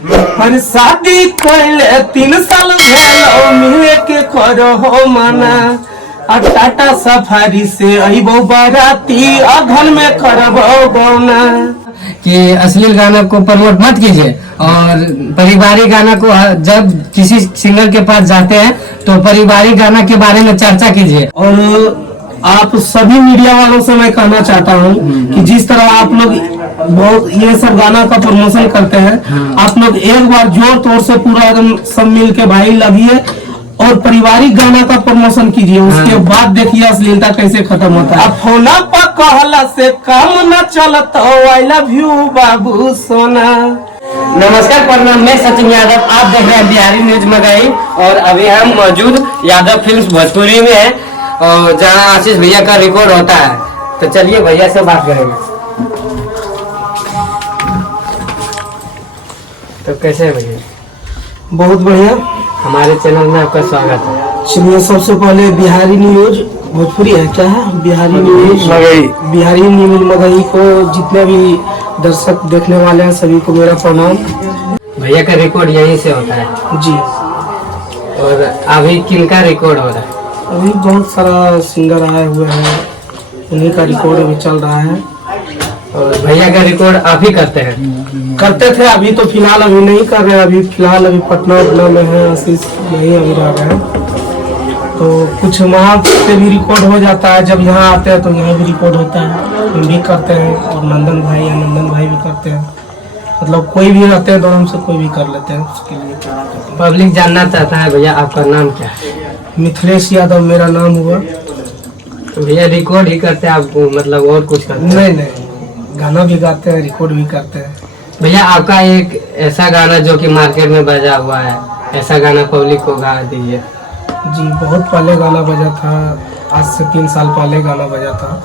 हर शादी कोइले 3 साल भेलो मिले के करो हो मना। टाटा सफारी से अइबो बाराती अघन में करबो गौना। कि अश्लील गाना को प्रमोट मत कीजिए और पारिवारिक गाना को जब किसी सिंगर के पास जाते हैं तो पारिवारिक गाना के बारे में चर्चा कीजिए। और आप सभी मीडिया वालों से मैं कहना चाहता हूँ कि जिस तरह आप लोग बहुत ये सब गाना का प्रमोशन करते हैं, आप लोग एक बार जोर तोड़ से पूरा एकदम सब मिल के भाई लगिए और पारिवारिक गाना का प्रमोशन कीजिए। उसके बाद देखिए अश्लीलता कैसे खत्म होता है। अब फोना पर कहला से काम न चलता। आई लव यू बाबू सोना। नमस्कार, प्रणाम, मैं सचिन यादव, आप देख रहे हैं बिहारी न्यूज मगही। और अभी हम मौजूद यादव फिल्म्स भोजपुरी में हैं और जहां आशीष भैया का रिकॉर्ड होता है। तो चलिए भैया से बात करेंगे। तो कैसे है भैया? बहुत बढ़िया, हमारे चैनल में आपका स्वागत है। चलिए सबसे पहले बिहारी न्यूज भोजपुरी है क्या है, बिहारी न्यूज मगही को जितने भी दर्शक देखने वाले हैं सभी को मेरा प्रणाम। भैया का रिकॉर्ड यहीं से होता है जी। और अभी किनका रिकॉर्ड हो रहा है? अभी बहुत सारा सिंगर आए हुए हैं, उन्हीं का रिकॉर्ड अभी चल रहा है। और भैया का रिकॉर्ड आप ही करते हैं? करते थे, अभी तो फिलहाल अभी नहीं कर रहे हैं। अभी फिलहाल अभी पटना में है, आशीष नहीं अभी रह रहे हैं। तो कुछ वहाँ से भी रिकॉर्ड हो जाता है, जब यहाँ आते हैं तो यहाँ भी रिकॉर्ड होता है, हम भी करते हैं। और नंदन भाई भी करते हैं। मतलब कोई भी रहते हैं तो हमसे कोई भी कर लेते हैं। उसके लिए पब्लिक जानना चाहता है भैया आपका नाम क्या है? मिथिलेश यादव मेरा नाम हुआ। तो भैया रिकॉर्ड ही करते हैं आप, मतलब और कुछ करते हैं? नहीं, गाना भी गाते हैं, रिकॉर्ड भी करते हैं। भैया आपका एक ऐसा गाना जो कि मार्केट में बजा हुआ है, ऐसा गाना पब्लिक को गा दीजिए। जी, बहुत पहले गाना बजा था, आज से 3 साल पहले गाना बजा था।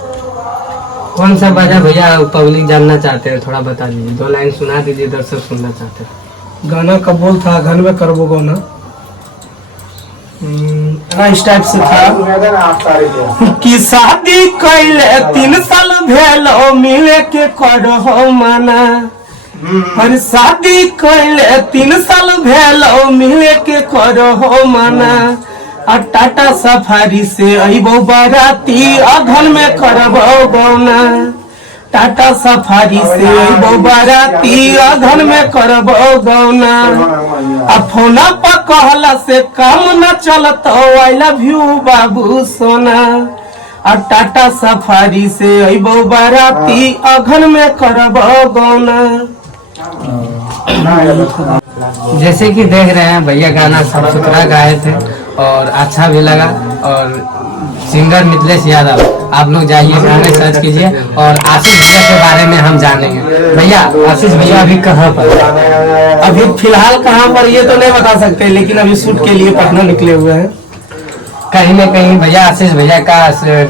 कौन सा बजा भैया? पब्लिक जानना चाहते हैं, थोड़ा बता दीजिए, 2 लाइन सुना दीजिए, दर्शक सुनना चाहते हैं। गाना का बोल था घन में करबो गौना, इस टाइप से था कि शादी कैले 3 साल भेलो मिले के करो मना। हर शादी कैले 3 साल भेलो मिले के करो मना। टाटा सफारी से अइबो बाराती अघन में करबो गौना। टाटा सफारी से अइबो बाराती अघन में करबो गौना। अब फोना पर कहला से काम न चलता। आई लव यू बाबू सोना। और टाटा सफारी से अइबो बाराती अघन में करबो गौना। जैसे कि देख रहे हैं भैया गाना साफ सुथरा गाए थे और अच्छा भी लगा। और सिंगर मिथिलेश यादव, आप लोग जाइए गाने सर्च कीजिए और आशीष भैया के बारे में हम जानेंगे। भैया आशीष भैया अभी कहाँ पर? अभी फिलहाल कहाँ पर ये तो नहीं बता सकते, लेकिन अभी शूट के लिए पटना निकले हुए हैं। कहीं न कहीं भैया आशीष भैया का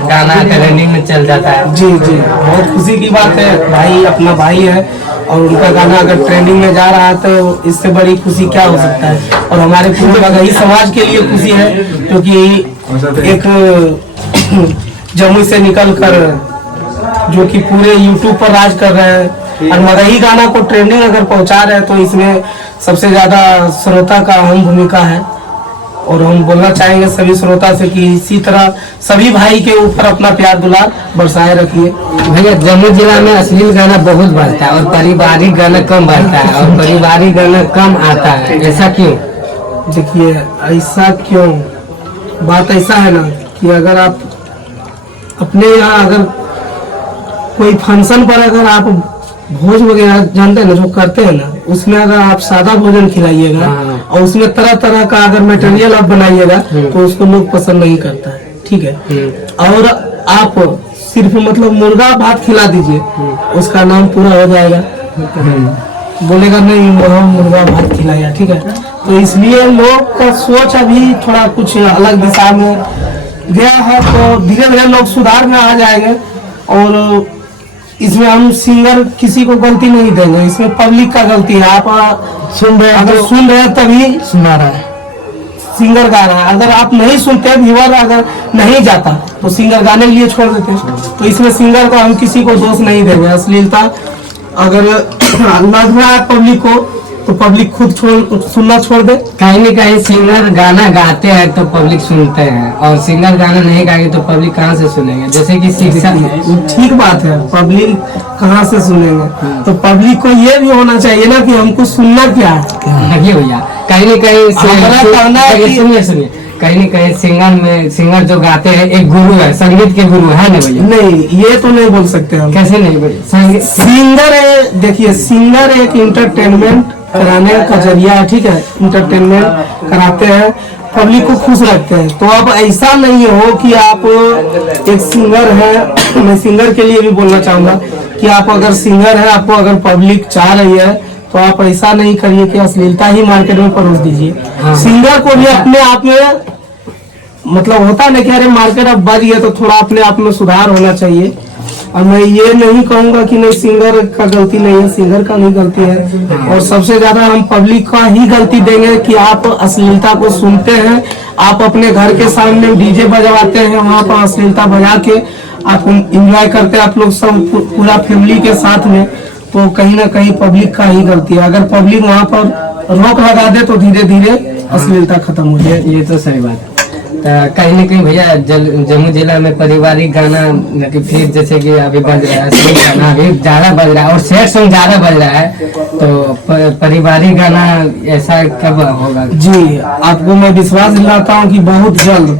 गाना ट्रेंडिंग में चल जाता है। जी, बहुत खुशी की बात है। भाई अपना भाई है और उनका गाना अगर ट्रेंडिंग में जा रहा है तो इससे बड़ी खुशी क्या हो सकता है। और हमारे पूरे मगही समाज के लिए खुशी है, क्योंकि एक जमुई से निकलकर जो कि पूरे यूट्यूब पर राज कर रहे हैं और मगही गाना को ट्रेंडिंग अगर पहुंचा रहे हैं तो इसमें सबसे ज्यादा श्रोता का अहम भूमिका है। और हम बोलना चाहेंगे सभी श्रोता से कि इसी तरह सभी भाई के ऊपर अपना प्यार दुलार बरसाए रखिए। भैया जमुई जिला में अश्लील गाना बहुत बढ़ता है और पारिवारिक गाना कम बढ़ता है और पारिवारिक गाना कम आता है, ऐसा क्यों? देखिए ऐसा क्यों, बात ऐसा है ना कि अगर आप अपने यहाँ अगर कोई फंक्शन पर अगर आप भोज वगैरह जानते हैं ना जो करते हैं ना, उसमें अगर आप सादा भोजन खिलाइएगा और उसमें तरह तरह का अगर मटेरियल आप बनाइएगा तो उसको लोग पसंद नहीं करता है, ठीक है। और आप सिर्फ मतलब मुर्गा भात खिला दीजिए, उसका नाम पूरा हो जाएगा, बोलेगा नहीं हम मुर्गा भात खिलाया, ठीक है। तो इसलिए लोग का सोच अभी थोड़ा कुछ अलग दिशा में गया है, तो धीरे धीरे लोग सुधार में आ जाएंगे। और इसमें हम सिंगर किसी को गलती नहीं देंगे, इसमें पब्लिक का गलती है। आप सुन रहे हैं, अगर सुन रहे हैं तभी सुना रहा है, सिंगर गा रहा है। अगर आप नहीं सुनते, व्यूअर अगर नहीं जाता तो सिंगर गाने के लिए छोड़ देते। तो इसमें सिंगर को हम किसी को दोष नहीं देंगे। अश्लीलता अगर लग रहा है पब्लिक को तो पब्लिक खुद सुनना छोड़ दे। कहीं न कहीं सिंगर गाना गाते हैं तो पब्लिक सुनते हैं, और सिंगर गाना नहीं गाएंगे तो पब्लिक कहाँ से सुनेंगे। जैसे कि शिक्षा, ठीक बात है, पब्लिक कहाँ से सुनेंगे, तो पब्लिक को ये भी होना चाहिए ना कि हमको सुनना क्या है। देखिए भैया, कहीं न कहीं हमारा कहना है कि सुनिए, कहीं न कहीं सिंगर जो गाते हैं एक गुरु है, संगीत के गुरु है ना भैया। नहीं, ये तो नहीं बोल सकते हम। कैसे नहीं भैया, सिंगर है, देखिए सिंगर एक इंटरटेनमेंट कराने का जरिया है, ठीक है, इंटरटेनमेंट कराते हैं, पब्लिक को खुश रखते हैं। तो अब ऐसा नहीं हो कि आप एक सिंगर है, मैं सिंगर के लिए भी बोलना चाहूंगा कि आप अगर सिंगर है, आपको अगर पब्लिक चाह रही है तो आप ऐसा नहीं करिए कि अश्लीलता ही मार्केट में परोस दीजिए। सिंगर को भी अपने आप में मतलब होता है कि अरे मार्केट अब बढ़ गया तो थोड़ा अपने आप में सुधार होना चाहिए। और मैं ये नहीं कहूंगा कि नहीं सिंगर का गलती नहीं है, सिंगर का भी गलती है, और सबसे ज्यादा हम पब्लिक का ही गलती देंगे कि आप अश्लीलता को सुनते हैं, आप अपने घर के सामने डीजे बजवाते हैं, वहाँ पर अश्लीलता बजा के आप इंजॉय करते हैं, आप लोग सब पूरा फैमिली के साथ में, तो कहीं ना कहीं पब्लिक का ही गलती है। अगर पब्लिक वहाँ पर रोक लगा दे तो धीरे धीरे अश्लीलता खत्म हो जाए। ये तो सही बात है। कहीं न कहीं भैया जम्मू जिला में पारिवारिक गाना फिर जैसे कि अभी बज रहा है, सैड गाना अभी ज्यादा बज रहा है और सैड सॉन्ग ज्यादा बज रहा है, तो पारिवारिक गाना ऐसा कब होगा? जी, आपको मैं विश्वास दिलाता हूँ कि बहुत जल्द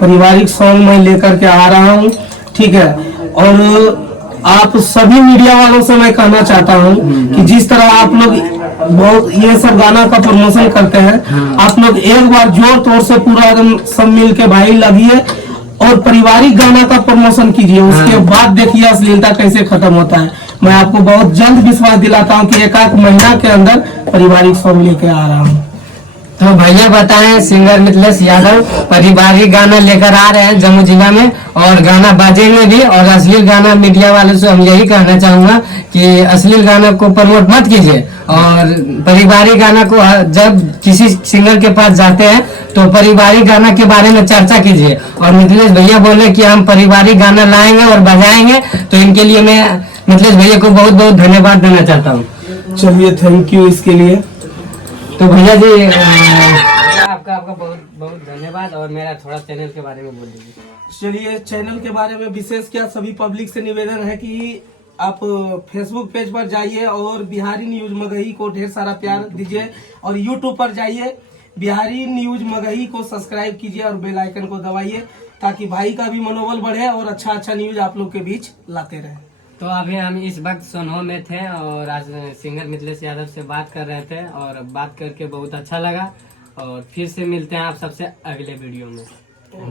पारिवारिक सॉन्ग मैं लेकर के आ रहा हूँ, ठीक है। और आप सभी मीडिया वालों से मैं कहना चाहता हूँ कि जिस तरह आप लोग बहुत ये सब गाना का प्रमोशन करते हैं, आप लोग एक बार जोर तोड़ से पूरा एकदम सब मिल के भाई लगिए और पारिवारिक गाना का प्रमोशन कीजिए, उसके बाद देखिए अश्लीलता कैसे खत्म होता है। मैं आपको बहुत जल्द विश्वास दिलाता हूँ कि एक महीना के अंदर पारिवारिक सॉन्ग लेके आ रहा हूँ। तो भैया बताएं, सिंगर मिथिलेश यादव पारिवारिक गाना लेकर आ रहे हैं जम्मू जिला में, और गाना बाजेंगे भी। और अश्लील गाना मीडिया वालों से हम यही कहना चाहूंगा कि अश्लील गाना को प्रमोट मत कीजिए, और पारिवारिक गाना को जब किसी सिंगर के पास जाते हैं तो पारिवारिक गाना के बारे में चर्चा कीजिए। और मिथिलेश भैया बोले कि हम पारिवारिक गाना लाएंगे और बजाएंगे, तो इनके लिए मैं मिथिलेश भैया को बहुत बहुत धन्यवाद देना चाहता हूँ। चलिए, थैंक यू इसके लिए। तो भैया जी आपका बहुत बहुत धन्यवाद, और मेरा थोड़ा चैनल के बारे में बोल दीजिए। चलिए, चैनल के बारे में विशेष क्या सभी पब्लिक से निवेदन है कि आप फेसबुक पेज पर जाइए और बिहारी न्यूज मगही को ढेर सारा प्यार दीजिए, और यूट्यूब पर जाइए बिहारी न्यूज मगही को सब्सक्राइब कीजिए और बेल आइकन को दबाइए, ताकि भाई का भी मनोबल बढ़े और अच्छा अच्छा न्यूज आप लोग के बीच लाते रहे। तो अभी हम इस वक्त सोनहो में थे और आज सिंगर मिथिलेश यादव से बात कर रहे थे, और बात करके बहुत अच्छा लगा, और फिर से मिलते हैं आप सबसे अगले वीडियो में।